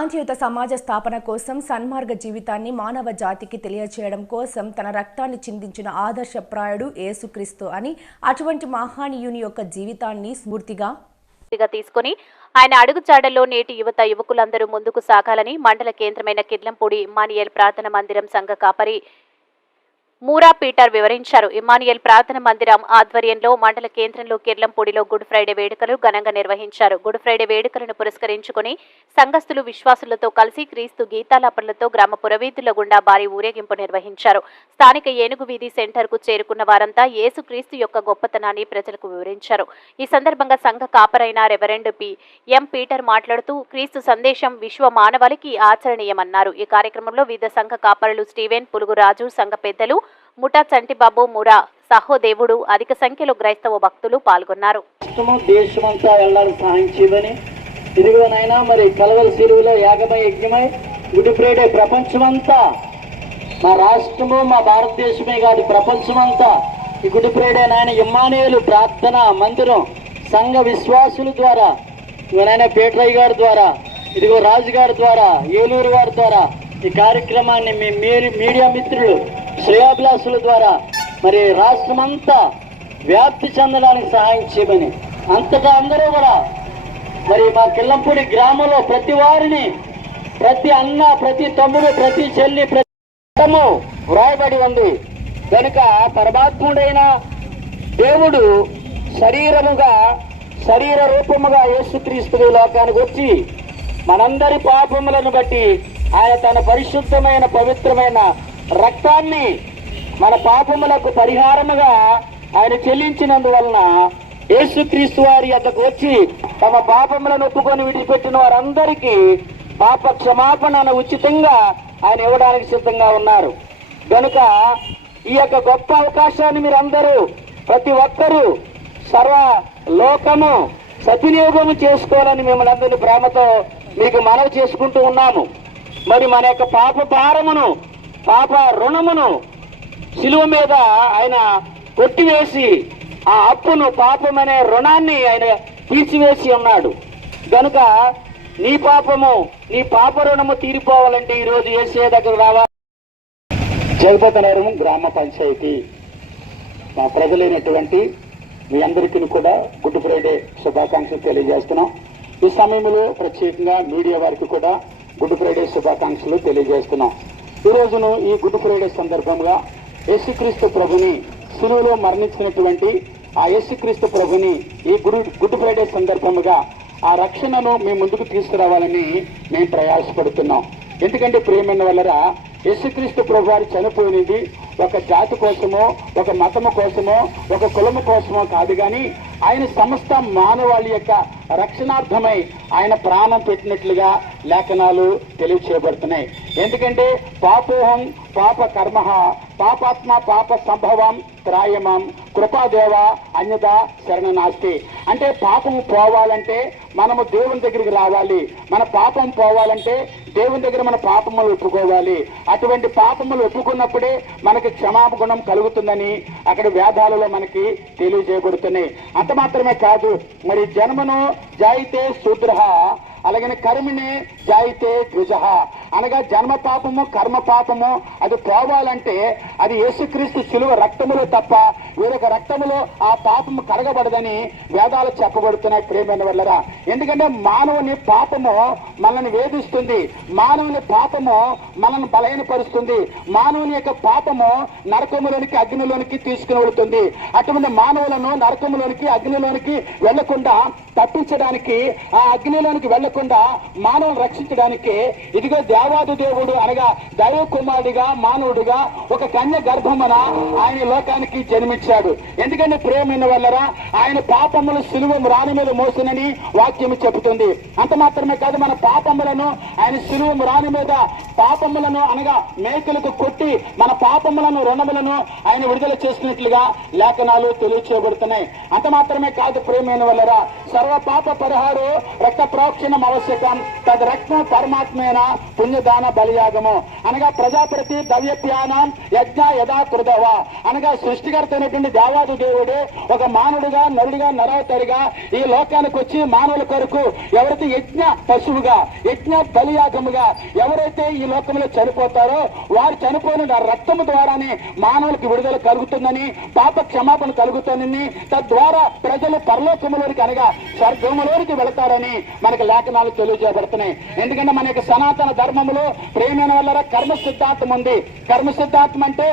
శాంతియుత సమాజ స్థాపన కోసం సన్మార్గ జీవితాన్ని మానవ జాతికి తెలియజేయడం కోసం తన రక్తాన్ని చిందించిన ఆదర్శప్రాయుడు యేసుక్రీస్తు అని అటువంటి మహానీయుని యొక్క జీవితాన్ని స్ఫూర్తిగా తీసుకొని ఆయన అడుగుజాడల్లో నేటి యువకులందరూ ముందుకు సాగాలని మండల కేంద్రమైన కిర్లంపూడి ఇమ్మానియేల్ ప్రార్థన మందిరం సంఘ కాపరి మూరా పీటర్ వివరించారు. ఇమ్మానియేల్ ప్రార్థన మందిరం ఆధ్వర్యంలో మండల కేంద్రంలో కిర్లంపూడిలో గుడ్ ఫ్రైడే వేడుకలు ఘనంగా నిర్వహించారు. గుడ్ ఫ్రైడే వేడుకలను పురస్కరించుకుని సంఘస్థులు విశ్వాసులతో కలిసి క్రీస్తు గీతాలాపనలతో గ్రామ పురవీధుల గుండా భారీ ఊరేగింపు నిర్వహించారు. స్థానిక ఏనుగు వీధి సెంటర్ కు చేరుకున్న వారంతా యేసు క్రీస్తు యొక్క గొప్పతనాన్ని ప్రజలకు వివరించారు. ఈ సందర్భంగా సంఘ కాపరైన రెవరెండ్ ఎం పీటర్ మాట్లాడుతూ క్రీస్తు సందేశం విశ్వ మానవాళికి ఆచరణీయమన్నారు. ఈ కార్యక్రమంలో వివిధ సంఘ కాపరులు స్టీవెన్ పులుగురాజు, సంఘ పెద్దలు ముఠా చంటిబాబు, మురా సహోదేవుడు, అధిక సంఖ్యలో క్రైస్తవ భక్తులు పాల్గొన్నారు. దేశమంతా వెళ్ళాలని సహాయం చేయమని ఇదిగోనైనా మరి కలవల సిలువలో యాగమై యజ్ఞమై గుడ్ ఫ్రైడే ప్రపంచమంతా, మా రాష్ట్రము మా భారతదేశమే కాదు ప్రపంచమంతా ఈ గుడ్ ఫ్రైడే నాయన ఇమ్మానియేలు ప్రార్థన మందిరం సంఘ విశ్వాసుల ద్వారా, ఇదిగోనైనా పేట్రయ్య గారి ద్వారా, ఇదిగో రాజు గారి ద్వారా, ఏలూరు వారి ద్వారా ఈ కార్యక్రమాన్ని మీ మీడియా మిత్రులు శ్రేయాభిలాసుల ద్వారా మరి రాష్ట్రమంతా వ్యాప్తి చెందడానికి సహాయం చేయమని అంతటా అందరూ కూడా మరి మా కిల్లంపూడి గ్రామంలో ప్రతి వారిని, ప్రతి అన్న, ప్రతి తమ్ముడు, ప్రతి చెల్లి, ప్రతి వ్రాయబడి ఉంది. కనుక పరమాత్ముడైన దేవుడు శరీర రూపముగా యేసుక్రీస్తు లోకానికి వచ్చి మనందరి పాపములను బట్టి ఆయన తన పరిశుద్ధమైన పవిత్రమైన రక్తాన్ని మన పాపములకు పరిహారముగా ఆయన చెల్లించినందువలన యేసుక్రీస్తు వారి యొద్దకు వచ్చి తమ పాపములను ఒప్పుకొని విడిచిపెట్టిన వారందరికీ పాప క్షమాపణను ఉచితంగా ఆయన ఇవ్వడానికి సిద్ధంగా ఉన్నారు. కనుక ఈ యొక్క గొప్ప అవకాశాన్ని మీరందరూ ప్రతి ఒక్కరూ సర్వ లోకము సద్వినియోగము చేసుకోవాలని మిమ్మల్ని అందరినీ ప్రేమతో మీకు మనవి చేసుకుంటూ ఉన్నాము. మరి మన యొక్క పాప భారమును, పాప రుణమును శిలువ మీద ఆయన కొట్టివేసి ఆ అప్పును, పాపమనే రుణాన్ని ఆయన తీర్చివేసి ఉన్నాడు. కనుక నీ పాపము, నీ పాప రుణము తీరిపోవాలంటే ఈరోజు యేసయ్య దగ్గర రావాలి. జగపతనగరం గ్రామ పంచాయతీ మా ప్రజలైనటువంటి మీ అందరికీ కూడా గుడ్ ఫ్రైడే శుభాకాంక్షలు తెలియజేస్తున్నాం. ఈ సమయంలో ప్రత్యేకంగా మీడియా వారికి కూడా గుడ్ ఫ్రైడే శుభాకాంక్షలు తెలియజేస్తున్నాం. ఈ రోజును ఈ గుడ్ ఫ్రైడే సందర్భంగా యేసుక్రీస్తు ప్రభుని శిలువలో మరణించినటువంటి ఆ యేసుక్రీస్తు ప్రభుని ఈ గుడ్ ఫ్రైడే సందర్భంగా ఆ రక్షణను మీ ముందుకు తీసుకురావాలని మేము ప్రయాసపడుతున్నాం. ఎందుకంటే ప్రియమైన వల్లరా యేసుక్రీస్తు ప్రభు వారు చనిపోయినది ఒక జాతి కోసమో, ఒక మతము కోసమో, ఒక కులము కోసమో కాదు, కానీ ఆయన సమస్త మానవాళి యొక్క రక్షణార్థమై ఆయన ప్రాణం పెట్టినట్లుగా లేఖనాలు తెలియచేయబడుతున్నాయి. ఎందుకంటే పాపోహం పాప కర్మ పాపాత్మ పాప సంభవం త్రాయమం కృపాదేవ అన్యద శరణనాస్తి. అంటే పాపము పోవాలంటే మనము దేవుని దగ్గరికి రావాలి. మన పాపం పోవాలంటే దేవుని దగ్గర మన పాపములు ఒప్పుకోవాలి. అటువంటి పాపములు ఒప్పుకున్నప్పుడే మనకి క్షమాగుణం కలుగుతుందని అక్కడ వేదాలలో మనకి తెలియజేయబడుతున్నాయి. అంత మాత్రమే కాదు, మరి జన్మను జాయితే శూద్ర అలాగని కర్మిని జాయితే ద్విజ అనగా జన్మ పాపము, కర్మ పాపము అది పోవాలంటే అది యేసుక్రీస్తు శిలువ రక్తములో తప్ప వేరొక రక్తములో ఆ పాపము కడగబడదని వేదాలు చెప్పబడుతున్నాయి. ప్రేమైన వల్లరా, ఎందుకంటే మానవుని పాపము మనల్ని వేధిస్తుంది, మానవుని పాపము మనల్ని బలహీనపరుస్తుంది, మానవుని యొక్క పాపము నరకములోనికి అగ్నిలోనికి తీసుకుని వెళుతుంది. అటువంటి మానవులను నరకములోనికి అగ్నిలోనికి వెళ్లకుండా తప్పించడానికి, ఆ అగ్నిలోనికి వెళ్లకుండా మానవుని రక్షించడానికి ఇదిగో దేవాది దేవుడు అనగా దైవ కుమారుడిగా మానవుడిగా ఒక కన్య గర్భమున ఆయన లోకానికి జన్మించాడు. ఎందుకంటే ప్రేమైన వల్లరా ఆయన పాపములు శిలువ మ్రాని మీద మోసునని వాక్యము చెబుతుంది. అంత మాత్రమే కాదు, మన పాపములను ఆయన శిలువ మ్రాని మీద పాపములను అనగా మేకులకు కొట్టి మన పాపములను రుణములను ఆయన విడుదల చేసినట్లుగా లేఖనాలు తెలియచేయబడుతున్నాయి. అంత మాత్రమే కాదు ప్రేమైన వల్లరా సర్వ పాప పరిహారో రక్త ప్రోక్షణం ఆవశ్యకం తద్ రక్తం పరమాత్మేన పుణ్యదాన బలియాగము అనగా ప్రజాపతి దవ్యప్యానం యజ్ఞ యథా కృతవ అనగా సృష్టికర్త అయినటువంటి దేవాది దేవుడు ఒక మానవుడిగా నరుడిగా నరవతరిగా ఈ లోకానికి వచ్చి మానవుల కొరకు ఎవరైతే యజ్ఞ పశువుగా యజ్ఞ బలియాగముగా ఎవరైతే ఈ లోకంలో చనిపోతారో వారు చనిపోయిన రక్తము ద్వారానే మానవులకు విడుదల కలుగుతుందని పాప క్షమాపణ కలుగుతుందని తద్వారా ప్రజలు పరలోకములోనికి అనగా స్వర్గములోనికి వెళతారని మనకి లేఖనాలు తెలియజేయబడుతున్నాయి. ఎందుకంటే మన యొక్క సనాతన ధర్మములో ప్రేమైన వల్ల కర్మ సిద్ధాంతం ఉంది. కర్మ సిద్ధాంతం అంటే